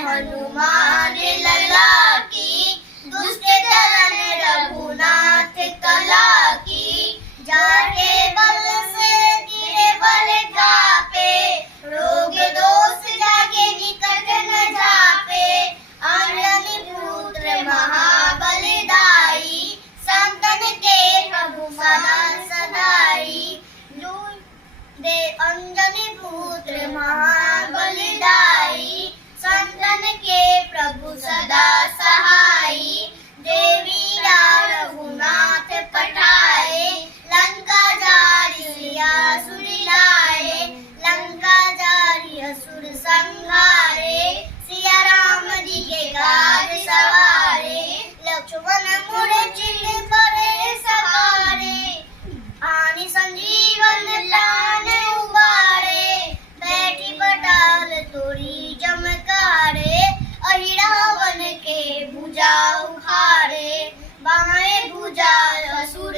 हनुमान लला की, दुष्ट दलन रघुनाथ कला की। जाके बल से गिरे बल जापे, रोग दोष जाके निकट न जापे। अंजनी पुत्र महाबलदाई, संतन के प्रभु सदा सदाई। दे अंजनी पुत्र महाबलदाई, संतन के प्रभु सदा सहाई। देवी रघुनाथ पठाए, लंका जारि सिया सुर लाए। लंका जारि असुर संहारे, सिया राम जी के काज सवारे। लक्ष्मण मूर्छित पड़े सवारे, आनि संजीवन प्राण उबारे। बैठी पटाल तोरी जमकारे, अहि रावण के भुजा उखाड़े। बाएं भुजा असुर